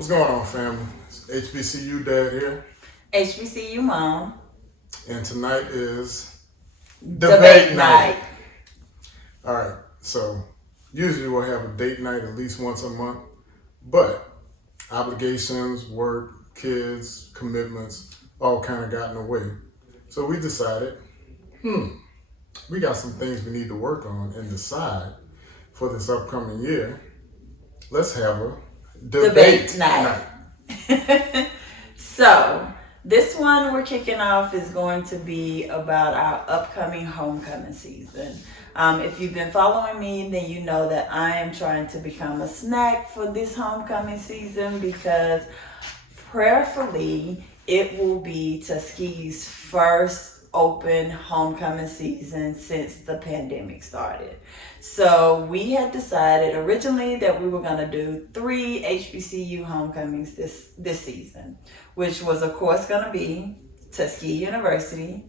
What's going on, family? It's HBCU Dad here, HBCU Mom. and tonight is Debate night. All right, so usually we'll have a date night at least once a month, but obligations, work, kids, commitments, all kind of got in the way. So we decided, we got some things we need to work on and decide for this upcoming year. Let's have a debate night. So, this one we're kicking off is going to be about our upcoming homecoming season. If you've been following me, then you know that I am trying to become a snack for this homecoming season because prayerfully it will be Tuskegee's first open homecoming season since the pandemic started. So we had decided originally that we were going to do 3 HBCU homecomings this season, which was of course going to be Tuskegee University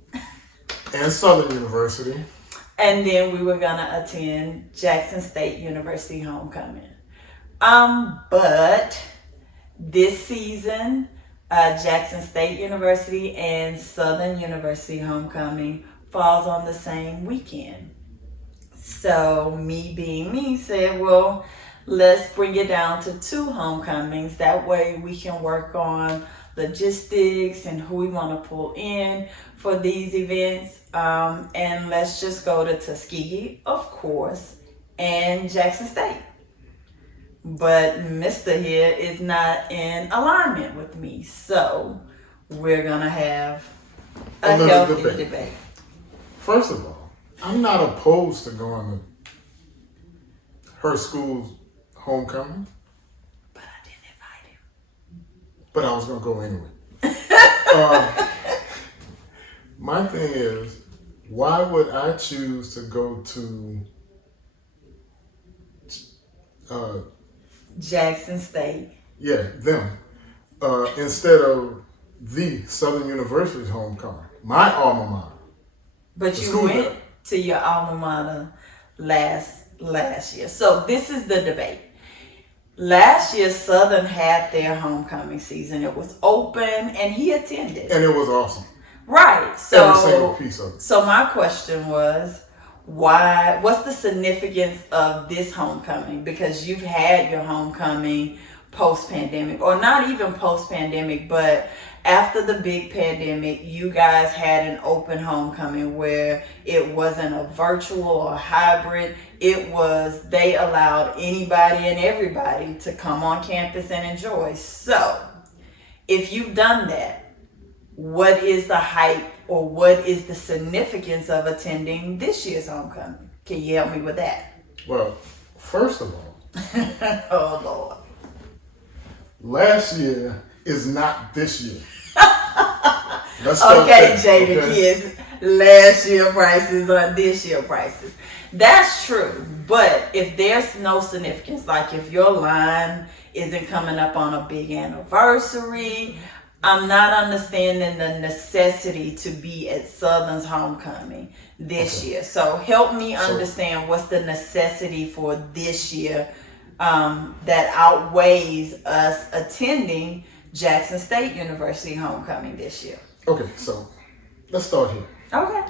And Southern University. and then we were going to attend Jackson State University homecoming. But this season, Jackson State University and Southern University homecoming falls on the same weekend. So me being me said, well, let's bring it down to 2 homecomings. That way we can work on logistics and who we want to pull in for these events. And let's just go to Tuskegee, of course, and Jackson State. But Mr. here is not in alignment with me. So we're going to have a little healthy debate. First of all, I'm not opposed to going to her school's homecoming, But I didn't invite him. but I was going to go anyway. My thing is, why would I choose to go to Jackson State. them, instead of the Southern University's homecoming, my alma mater? But The you school went there. to your alma mater last year. So this is the debate. Last year, Southern had their homecoming season. It was open and he attended. And it was awesome. Right. Every single So, piece of it. so my question was, what's the significance of this homecoming? Because you've had your homecoming post-pandemic, or not even post-pandemic, but after the big pandemic, you guys had an open homecoming where it wasn't a virtual or hybrid. It was, they allowed anybody and everybody to come on campus and enjoy. So if you've done that, what is the hype or what is the significance of attending this year's homecoming? Can you help me with that? Well, first of all, Oh, Lord. last year is not this year. Let's start Okay, there, Jada okay? Kids, last year prices on this year prices. That's true. But if there's no significance, like if your line isn't coming up on a big anniversary, I'm not understanding the necessity to be at Southern's homecoming this year. So help me understand what's the necessity for this year that outweighs us attending Jackson State University homecoming this year. Okay, so let's start here. Okay.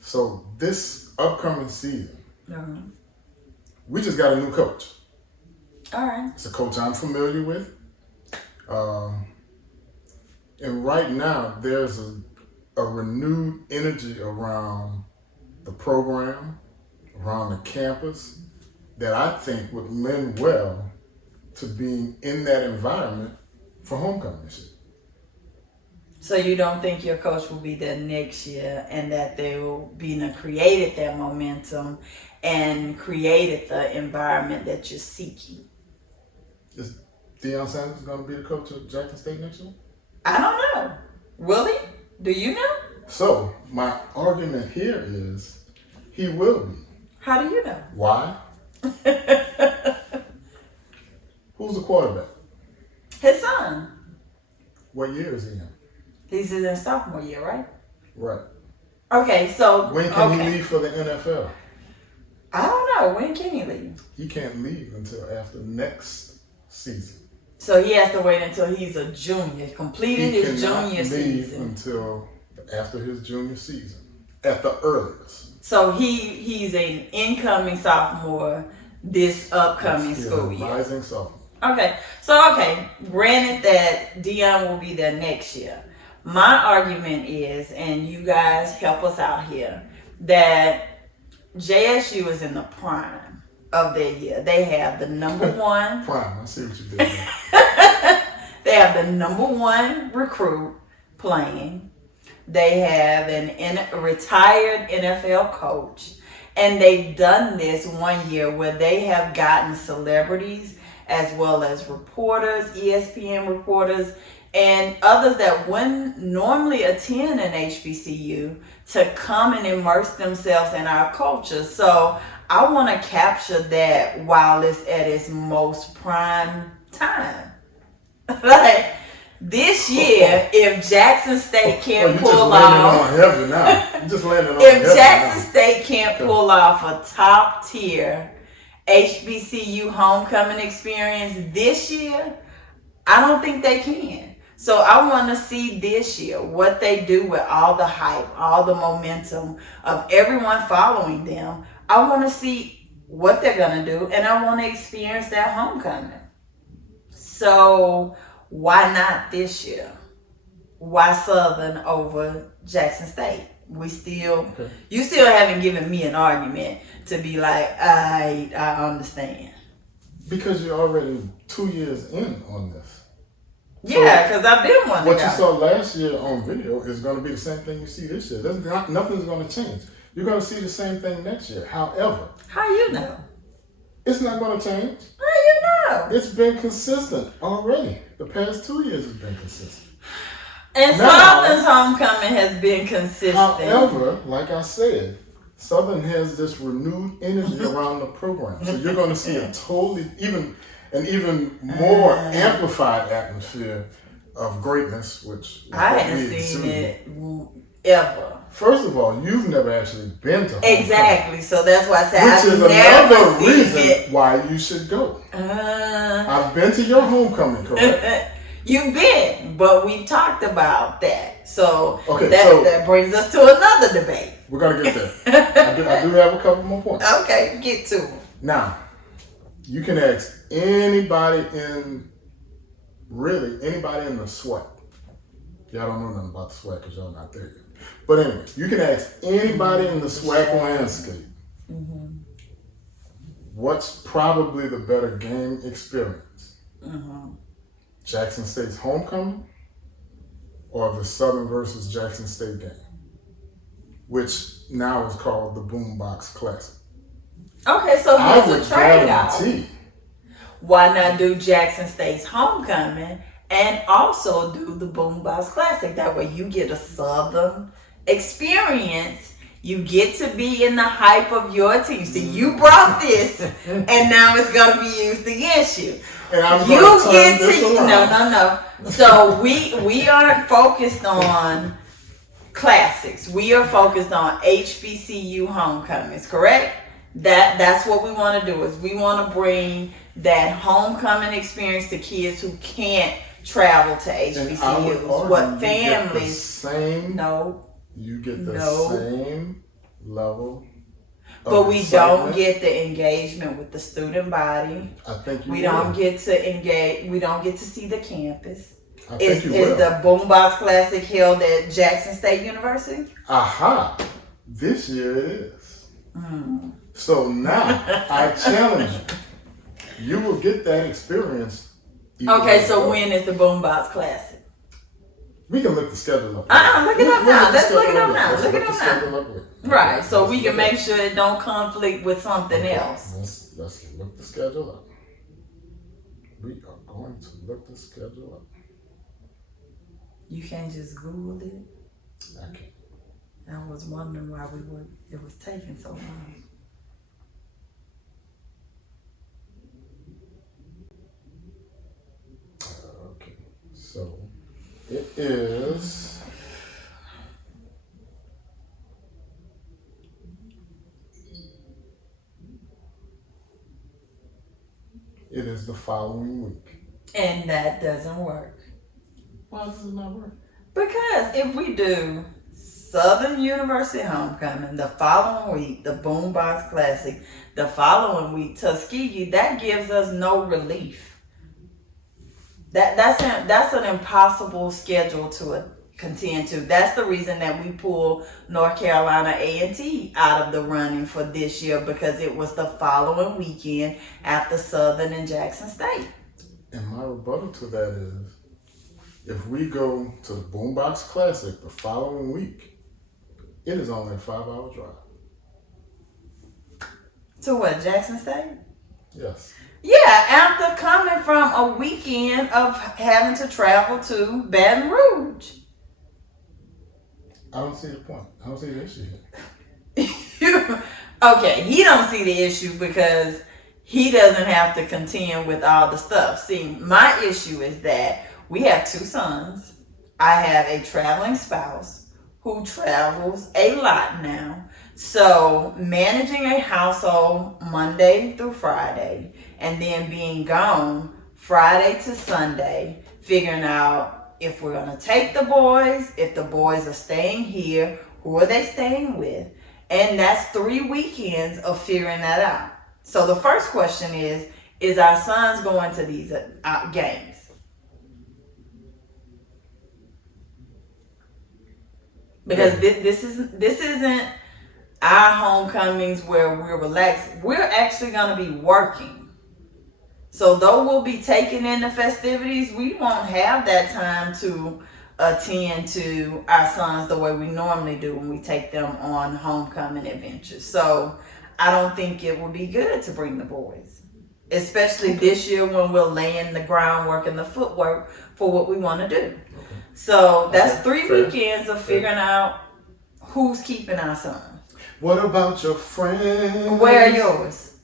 So this upcoming season, Uh-huh. we just got a new coach. All right. It's a coach I'm familiar with. And right now, there's a renewed energy around the program, around the campus, that I think would lend well to being in that environment for homecoming this year. So you don't think your coach will be there next year and that they will be created that momentum and created the environment that you're seeking? Is Deion Sanders going to be the coach of Jackson State next year? I don't know. Will he? Do you know? So my argument here is he will be. How do you know? Why? Who's the quarterback? His son. What year is he in? He's in his sophomore year, right? Right. Okay, so When can he leave for the NFL? I don't know. When can he leave? He can't leave until after next season. So he has to wait until he's a junior, completed He his cannot junior leave season. until after his junior season, at the earliest. So he's an incoming sophomore this upcoming He's school a year. rising sophomore. Okay, so granted that Dion will be there next year. My argument is, and you guys help us out here, that JSU is in the prime of their year. They have the number one. Prime, I see what you did there. They have the number one recruit playing. They have a retired NFL coach. And they've done this one year where they have gotten celebrities as well as reporters, ESPN reporters, and others that wouldn't normally attend an HBCU to come and immerse themselves in our culture. So I want to capture that while it's at its most prime time. Like this year, if Jackson State can't pull off, if Jackson State can't pull off a top tier HBCU homecoming experience this year, I don't think they can. So I want to see this year what they do with all the hype, all the momentum of everyone following them. I want to see what they're going to do, and I want to experience that homecoming. So why not this year? Why Southern over Jackson State? You still haven't given me an argument to be like, I understand. Because you're already 2 years in on this. Yeah, because I've been one. What you saw last year on video is going to be the same thing you see this year. Nothing's going to change. You're going to see the same thing next year. However, how you know? It's not going to change. How you know? It's been consistent already. The past 2 years has been consistent. And Southern's homecoming has been consistent. However, like I said, Southern has this renewed energy around the program. So you're going to see a totally, even more amplified atmosphere of greatness, which I hadn't seen it ever. First of all, you've never actually been to homecoming. Exactly. So that's why I said Which is another reason why you should go. I've been to your homecoming, correct? You've been, but we've talked about that. So okay, that brings us to another debate. We're going to get there. I do have a couple more points. Okay, get to them. Now, you can ask anybody in the SWAT. Y'all don't know nothing about the SWAT because y'all not there yet. But anyway, you can ask anybody in the SWAT landscape, what's probably the better game experience? Jackson State's homecoming or the Southern versus Jackson State game, which now is called the Boombox Classic. Okay, so here's a trade-off. Guarantee. Why not do Jackson State's homecoming and also do the Boombox Classic? That way you get a Southern experience. You get to be in the hype of your team. See, you brought this, and now it's going to be used against you. And I'm going to turn this around. No. So we aren't focused on classics. We are focused on HBCU homecomings, correct? That's what we want to do. Is we want to bring that homecoming experience to kids who can't travel to HBCUs. What families? You get the same level. But we don't get the engagement with the student body. I think we don't get to engage. We don't get to see the campus. Is the Boombox Classic held at Jackson State University? Aha! This year it is. So now I challenge you. You will get that experience. Okay, so when is the Boombox Classic? We can look the schedule up. Look it up now. Let's look it up now. Look it up now. Right, so we can make sure it don't conflict with something else. Let's look the schedule up. We are going to look the schedule up. You can't just Google it? I can't. I was wondering why it was taking so long. Okay, so it is. It is the following week. And that doesn't work. Why does it not work? Because if we do Southern University Homecoming, the following week, the Boombox Classic, the following week, Tuskegee, that gives us no relief. That's an impossible schedule to contend to. That's the reason that we pulled North Carolina A&T out of the running for this year, because it was the following weekend after Southern and Jackson State. And my rebuttal to that is, if we go to the Boombox Classic the following week, it is only a 5-hour drive. To what, Jackson State? Yes. Yeah, after coming from a weekend of having to travel to Baton Rouge. I don't see the point. I don't see the issue here. Okay, he don't see the issue because he doesn't have to contend with all the stuff. See, my issue is that we have 2 sons. I have a traveling spouse who travels a lot now. So managing a household Monday through Friday and then being gone Friday to Sunday, figuring out if we're going to take the boys, if the boys are staying here, who are they staying with? And that's 3 weekends of figuring that out. So the first question is our sons going to these games? Because this isn't our homecomings where we're relaxed. We're actually going to be working. So though we'll be taking in the festivities, we won't have that time to attend to our sons the way we normally do when we take them on homecoming adventures. So I don't think it would be good to bring the boys, especially this year when we're laying the groundwork and the footwork for what we want to do. Okay. So that's 3 weekends of figuring out who's keeping our sons. What about your friends? Where are yours?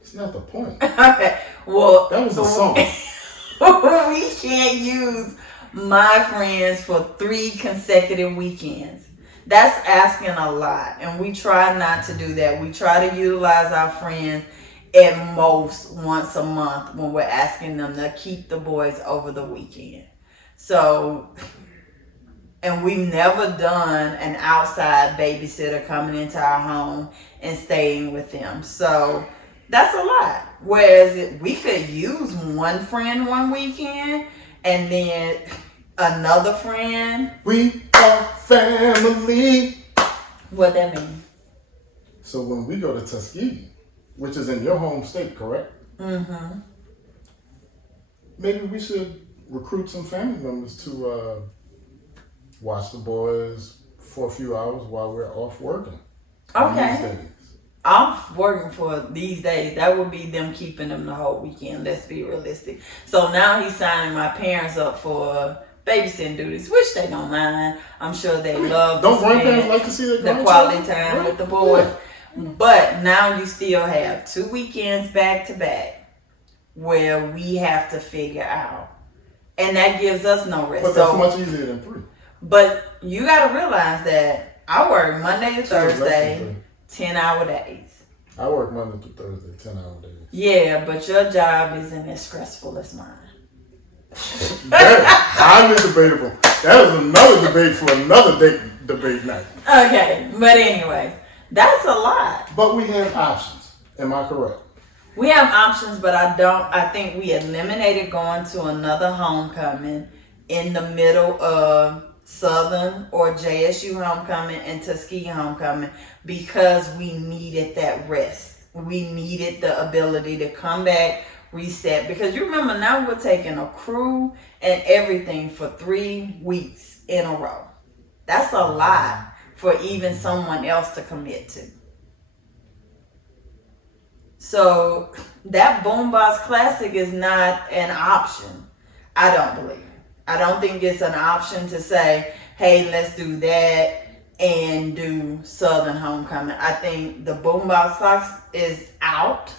It's not the point. Okay. Well, that was a song. We can't use my friends for 3 consecutive weekends. That's asking a lot, and we try not to do that. We try to utilize our friends at most once a month when we're asking them to keep the boys over the weekend. So, and we've never done an outside babysitter coming into our home and staying with them. So that's a lot. Whereas we could use one friend one weekend and then another friend. We are family. What that mean? So when we go to Tuskegee, which is in your home state, correct? Mm-hmm. Maybe we should recruit some family members to watch the boys for a few hours while we're off working. Okay. I'm working for these days. That would be them keeping them the whole weekend. Let's be realistic. So now he's signing my parents up for babysitting duties, which they don't mind. I'm sure they love don't grandparents like to see the quality time with the boys. Yeah. But now you still have 2 weekends back to back where we have to figure out. And that gives us no rest. But that's much easier than 3. But you got to realize that I work Monday to Thursday, 10-hour days. I work Monday to Thursday, 10-hour days. Yeah, but your job isn't as stressful as mine. That is highly debatable. That is another debate for another debate night. Okay, but anyway, that's a lot. But we have options. Am I correct? We have options, but I think we eliminated going to another homecoming in the middle of Southern or JSU homecoming and Tuskegee homecoming because we needed that rest. We needed the ability to come back, reset. Because you remember now we're taking a crew and everything for 3 weeks in a row. That's a lot for even someone else to commit to. So that Boombox Classic is not an option. I don't believe. I don't think it's an option to say, hey, let's do that and do Southern homecoming. I think the Boombox Classic is out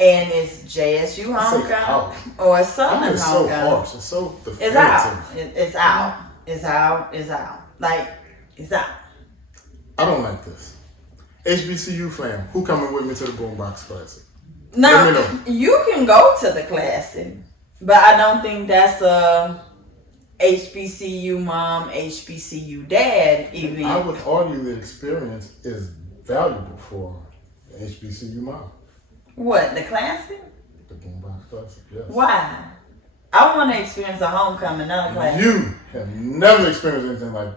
and it's JSU homecoming or Southern homecoming. It's so harsh. It's so definitive. It's out. It's out. It's out. It's out. Like, it's out. I don't like this. HBCU fam, who coming with me to the Boombox Classic? Now, you can go to the Classic. But I don't think that's a HBCU mom, HBCU dad event. I would argue the experience is valuable for the HBCU mom. What, the classic? The Boombox Classic, yes. Why? I want to experience a homecoming, not a classic. You have never experienced anything like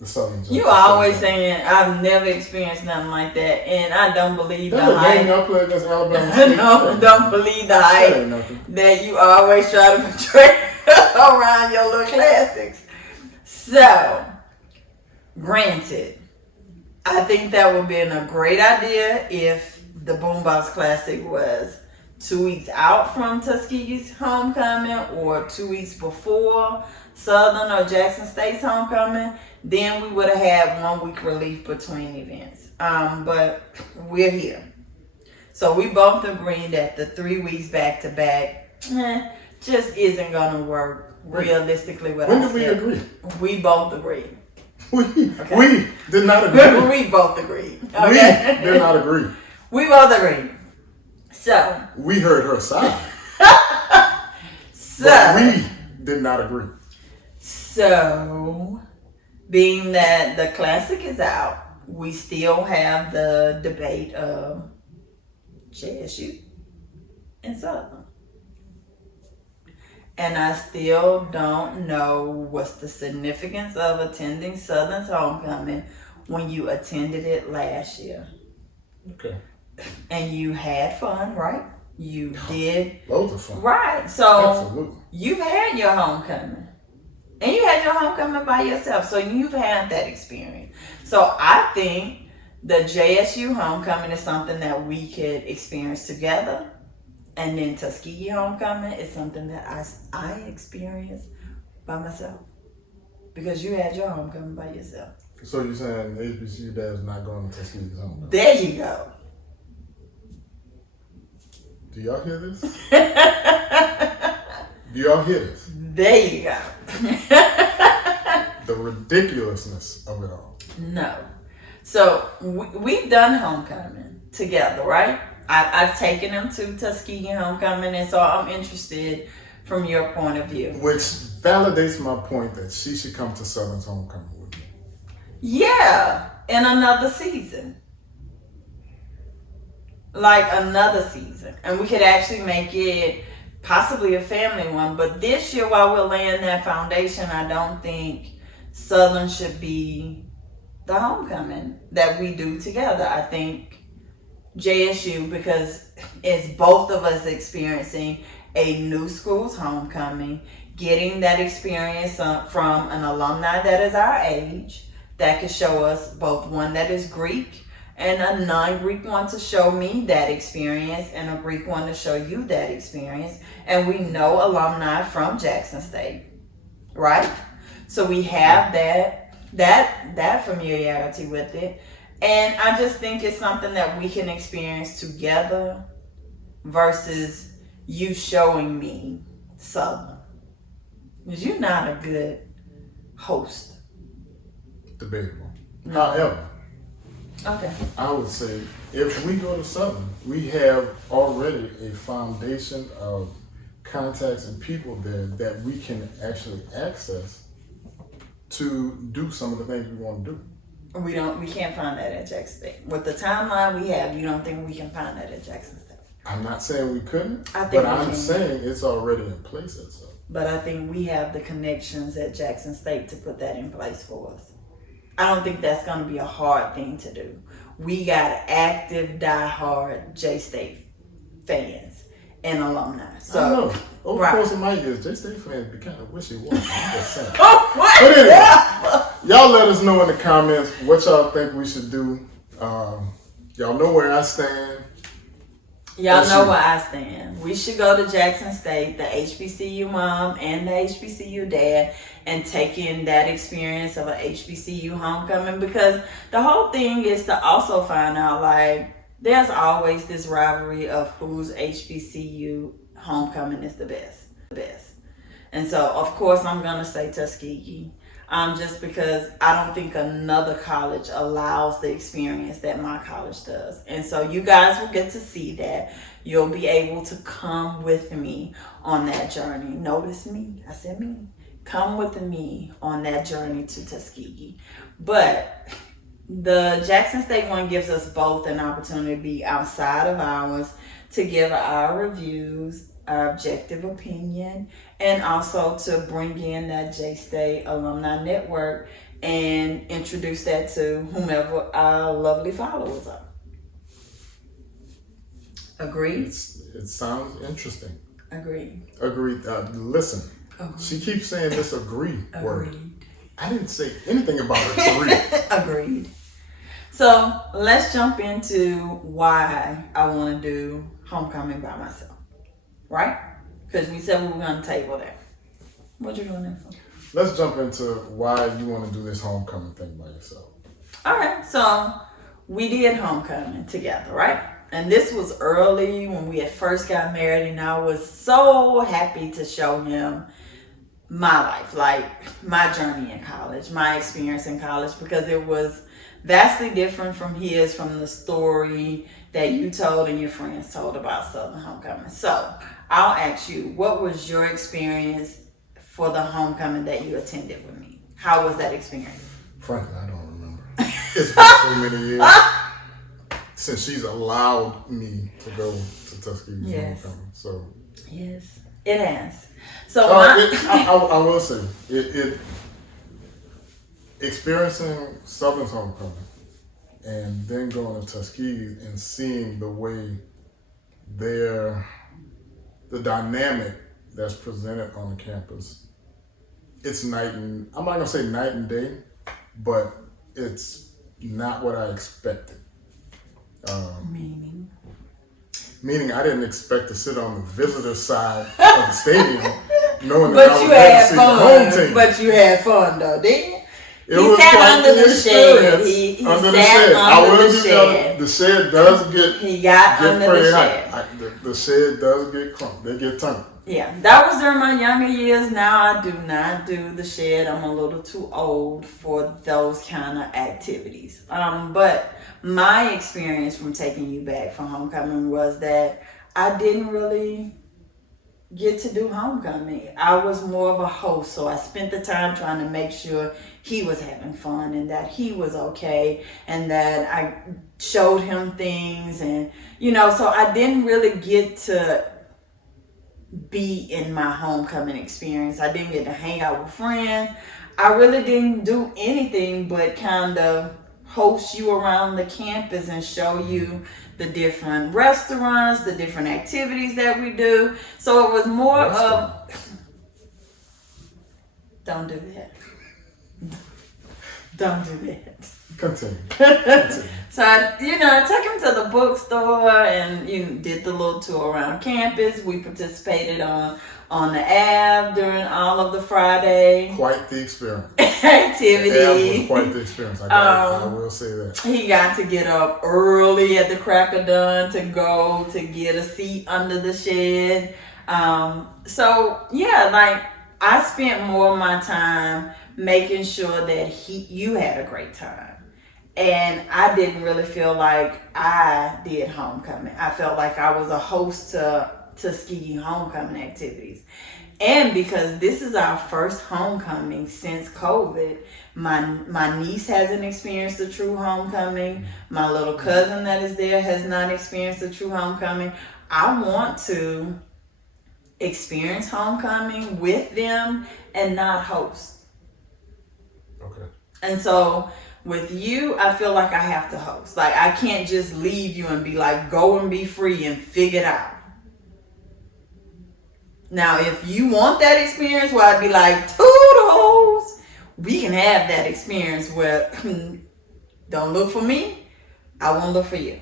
the Southern Jazz. You always saying I've never experienced nothing like that, and I don't believe the That game hype. y'all played against Alabama State. No, don't believe the That ain't hype nothing. that you always try to portray around your little classics. So, granted, I think that would be a great idea if the Boombox Classic was 2 weeks out from Tuskegee's homecoming or 2 weeks before Southern or Jackson State's homecoming. Then we would have had 1 week relief between events. But we're here. So we both agree that the 3 weeks back to back just isn't going to work realistically with When us. did we agree? We both agree. We did not agree. We both agree. We Okay? did not agree. We both agree. So. We heard her side. So. But we did not agree. So, being that the classic is out, we still have the debate of jSU and Southern. And I still don't know what's the significance of attending Southern's homecoming when you attended it last year. Okay. And you had fun, right? You did. Loads of fun. Right. So, Absolutely. you've had your homecoming. And you had your homecoming by yourself. So, you've had that experience. So, I think the jSU homecoming is something that we could experience together. And then Tuskegee homecoming is something that I experienced by myself. Because you had your homecoming by yourself. So you're saying the HBCU dad is not going to Tuskegee's homecoming? There you go. Do y'all hear this? Do y'all hear this? There you go. The ridiculousness of it all. No. So we've done homecoming together, right? I've taken them to Tuskegee homecoming, and so I'm interested from your point of view. Which validates my point that she should come to Southern's homecoming with me. Yeah, in another season. Like another season. And we could actually make it possibly a family one. But this year, while we're laying that foundation, I don't think Southern should be the homecoming that we do together. I think jSU, because it's both of us experiencing a new school's homecoming, getting that experience from an alumni that is our age, that could show us both one that is Greek and a non-Greek one to show me that experience and a Greek one to show you that experience. And we know alumni from Jackson State, right? So we have that familiarity with it. And I just think it's something that we can experience together versus you showing me Southern. Because you're not a good host. Debatable. No. However, Okay. I would say if we go to Southern, we have already a foundation of contacts and people there that we can actually access to do some of the things we want to do. We can't find that at Jackson State. With the timeline we have, you don't think we can find that at Jackson State? I'm not saying we couldn't, I think but we I'm can. saying it's already in place at Southern. But I think we have the connections at Jackson State to put that in place for us. I don't think that's going to be a hard thing to do. We got active, diehard J-State fans and alumni. So, I don't know. Over the right. course of my years, J-State fans be kind of wishy-washy. I'm just saying. Oh, what? But anyway, y'all let us know in the comments what y'all think we should do. Y'all know where I stand. Y'all know where I stand. We should go to Jackson State, the HBCU mom and the HBCU dad, and take in that experience of a HBCU homecoming, because the whole thing is to also find out, like, there's always this rivalry of whose HBCU homecoming is the best. And so, of course, I'm going to say Tuskegee. just because I don't think another college allows the experience that my college does. And so you guys will get to see that. You'll be able to come with me on that journey. Notice me. I said me. Come with me on that journey to Tuskegee. But the Jackson State one gives us both an opportunity to be outside of ours, to give our reviews, our objective opinion, and also to bring in that J-State Alumni Network and introduce that to whomever our lovely followers are. Agreed? It sounds interesting. Agreed. Agreed. Listen, Agreed. she keeps saying this agree word. Agreed. I didn't say anything about agree. Agreed. So let's jump into why I want to do homecoming by myself, right? Because we said we were going to table that. What you doing there for? Let's jump into why you want to do this homecoming thing by yourself. All right, so we did homecoming together, right? And this was early when we had first got married, and I was so happy to show him my life, like my journey in college, my experience in college, because it was vastly different from his, from the story that you told and your friends told about Southern Homecoming. So I'll ask you, what was your experience for the homecoming that you attended with me? How was that experience? Frankly, I don't remember. It's been so many years since she's allowed me to go to Tuskegee homecoming. So yes, it has. So I will say it experiencing Southern's homecoming and then going to Tuskegee and seeing the way the dynamic that's presented on the campus, it's night and, I'm not gonna say night and day, but it's not what I expected. Meaning I didn't expect to sit on the visitor side of the stadium knowing that I was there to see the home team. But you had fun though, didn't you? He sat under the shade. He sat under the shed. The shed does get under pretty the shed. hot. The shed does get clumped. They get tongue. Yeah, that was during my younger years. Now I do not do the shed. I'm a little too old for those kind of activities. But my experience from taking you back from homecoming was that I didn't really get to do homecoming. I was more of a host, so I spent the time trying to make sure he was having fun and that he was okay and that I showed him things, and so I didn't really get to be in my homecoming experience. I didn't get to hang out with friends. I really didn't do anything but kind of host you around the campus and show you the different restaurants, the different activities that we do. So it was more of, don't do that. Don't do that. Continue. So I took him to the bookstore and did the little tour around campus. We participated on the Ave during all of the Friday. Quite the experience. Activity. The Ave was quite the experience. I will say that. He got to get up early at the crack of dawn to go to get a seat under the shed. So yeah, like I spent more of my time making sure that you had a great time. And I didn't really feel like I did homecoming. I felt like I was a host to Tuskegee homecoming activities. And because this is our first homecoming since COVID, my niece hasn't experienced a true homecoming. My little cousin that is there has not experienced a true homecoming. I want to experience homecoming with them and not host. Okay. And so with you, I feel like I have to host. Like I can't just leave you and be like, go and be free and figure it out. Now, if you want that experience where I'd be like, toodles, we can have that experience where don't look for me, I won't look for you.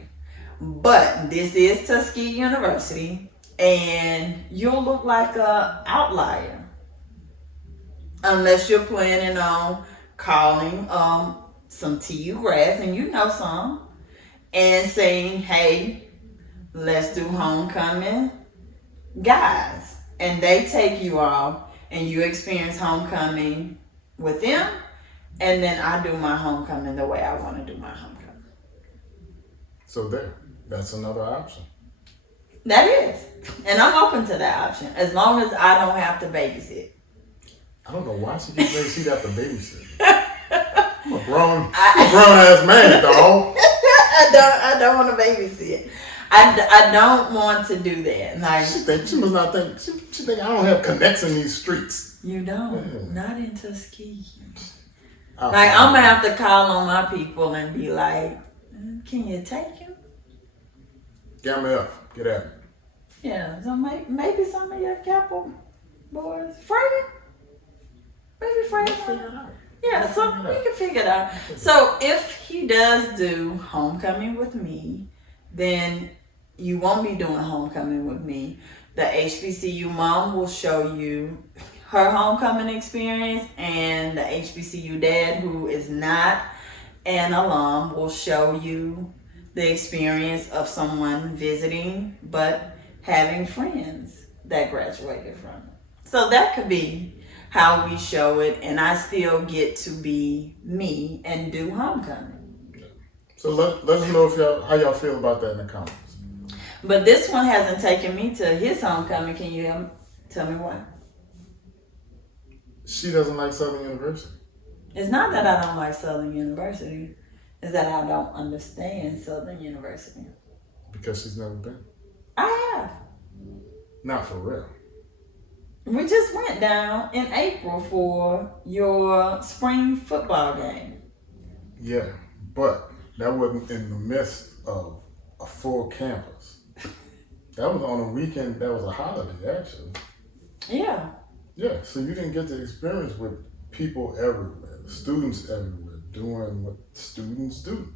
But this is Tuskegee University, and you'll look like a outlier unless you're planning on calling some TU grads, and some, and saying, hey, let's do homecoming, guys. And they take you off and you experience homecoming with them, and then I do my homecoming the way I want to do my homecoming. So that's another option. That is. And I'm open to that option as long as I don't have to babysit. I don't know why she gets ready to have to babysit. I'm a grown ass man, dog. I don't want to babysit. I don't want to do that. Like she must not think she think I don't have connects in these streets. You don't. Not in Tuskegee. I'm gonna have to call on my people and be like, "Can you take him?" Get me up. Get at me. Yeah. So maybe some of your Capel boys, Freddie. Maybe Freddie. Figure it out. Yeah, so we can figure it out. So if he does do homecoming with me, then you won't be doing homecoming with me. The HBCU mom will show you her homecoming experience, and the HBCU dad, who is not an alum, will show you the experience of someone visiting but having friends that graduated from it. So that could be how we show it, and I still get to be me and do homecoming. So let us know how y'all feel about that in the comments. But this one hasn't taken me to his homecoming. Can you tell me why? She doesn't like Southern University. It's not that I don't like Southern University. It's that I don't understand Southern University. Because she's never been. I have. Not for real. We just went down in April for your spring football game. Yeah, but that wasn't in the midst of a full campus. That was on a weekend. That was a holiday, actually. Yeah. Yeah, so you didn't get to experience with people everywhere, students everywhere, doing what students do.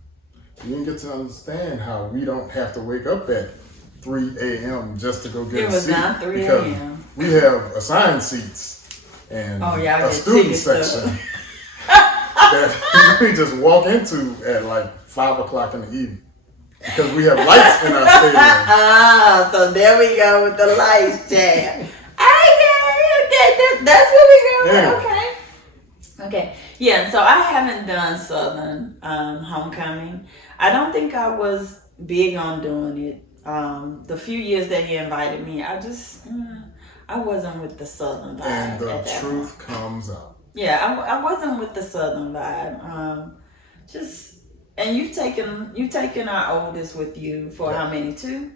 You didn't get to understand how we don't have to wake up at 3 a.m. just to go get a seat. It was not 3 because a.m. we have assigned seats and a student section that we just walk into at like 5 o'clock in the evening. Because we have lights in our stadium. So there we go with the lights, Chad. That's what we go with. Okay. Yeah, so I haven't done Southern homecoming. I don't think I was big on doing it. The few years that he invited me, I wasn't with the Southern vibe. And the truth comes out. Yeah, I wasn't with the Southern vibe. And you've taken our oldest with you for how many? 2?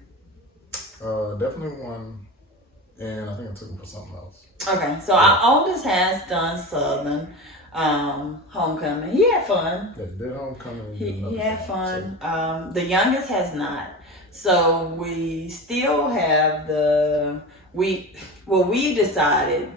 Definitely 1, and I think I took him for something else. Okay, so our oldest has done Southern homecoming. He had fun. Yeah, he did homecoming. He had fun. So. The youngest has not. So we still have we decided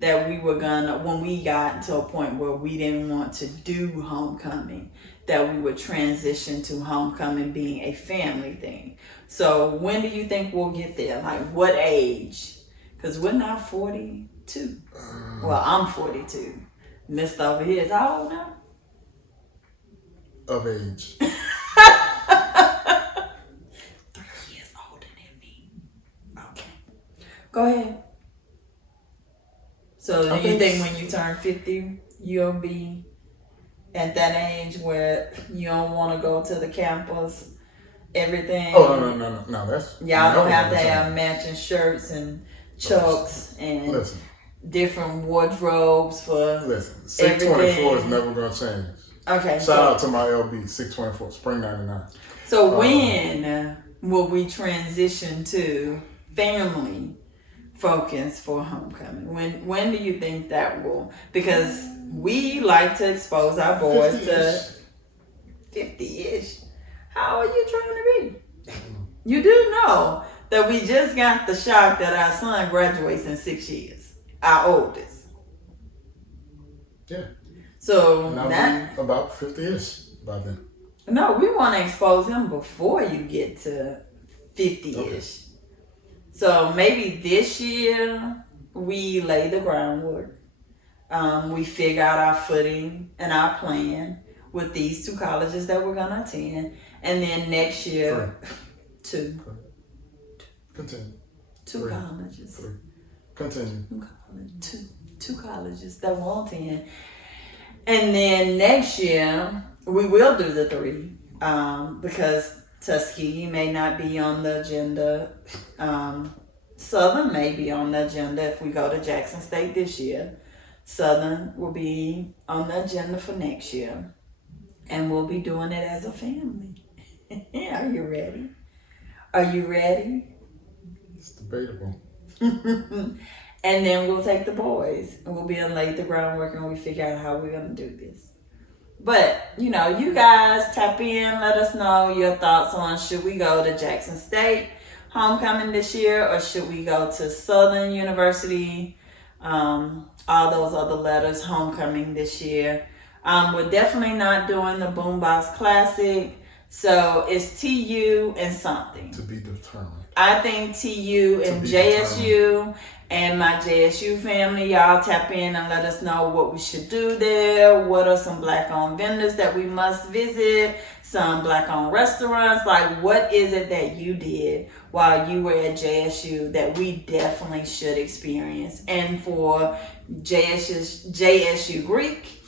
that we were gonna, when we got to a point where we didn't want to do homecoming, that we would transition to homecoming being a family thing. So when do you think we'll get there? Like what age? Because we're not 42. Well, I'm 42. Mr. over here is how old now? Of age. 3 years older than me. Okay. Go ahead. So do you think when you turn 50, you'll be at that age where you don't want to go to the campus, everything? Oh, no. That's y'all don't have to have matching shirts and chucks and listen, different wardrobes for 624 is never going to change. Okay. Shout out to my LB, 624, Spring 99. So when will we transition to family focus for homecoming? When do you think that will? Because we like to expose our boys 50-ish. to 50-ish. How are you trying to be? You do know that we just got the shock that our son graduates in 6 years. Our oldest. Yeah. So and I'll be about 50-ish by then. No, we want to expose him before you get to 50-ish. Okay. So maybe this year we lay the groundwork. We figure out our footing and our plan with these 2 colleges that we're going to attend. And then next year, 2. Continue. 2 3. colleges. 3. Continue. 2 colleges that we'll attend. And then next year, we will do the 3 because Tuskegee may not be on the agenda. Southern may be on the agenda if we go to Jackson State this year. Southern will be on the agenda for next year. And we'll be doing it as a family. Are you ready? Are you ready? It's debatable. And then we'll take the boys and we'll be and lay the groundwork and we figure out how we're going to do this. But, you guys tap in, let us know your thoughts on should we go to Jackson State Homecoming this year or should we go to Southern University, all those other letters Homecoming this year. We're definitely not doing the Boombox Classic, so it's TU and something. To be determined. I think TU and JSU and my JSU family, y'all tap in and let us know what we should do there. What are some Black-owned vendors that we must visit? Some Black-owned restaurants. Like, what is it that you did while you were at JSU that we definitely should experience? And for JSU Greek,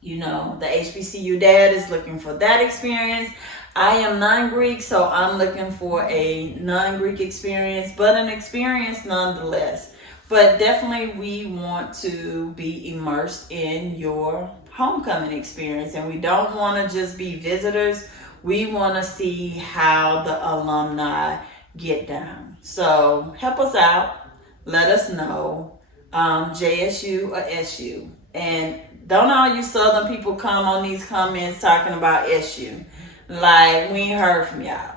the HBCU dad is looking for that experience. I am non-Greek, so I'm looking for a non-Greek experience, but an experience nonetheless. But definitely we want to be immersed in your homecoming experience, and we don't want to just be visitors. We want to see how the alumni get down. So help us out. Let us know. JSU or SU. And don't all you Southern people come on these comments talking about SU. Like, we ain't heard from y'all.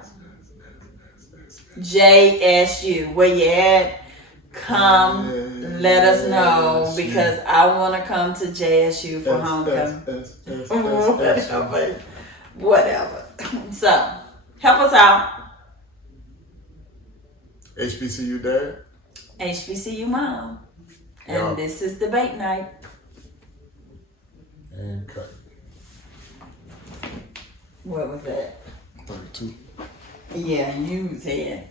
JSU, where you at? Come, let us know, because I want to come to JSU for homecoming. Whatever. So, help us out. HBCU dad. HBCU mom. And this is debate night. And cut. What was that? 32. Yeah, you said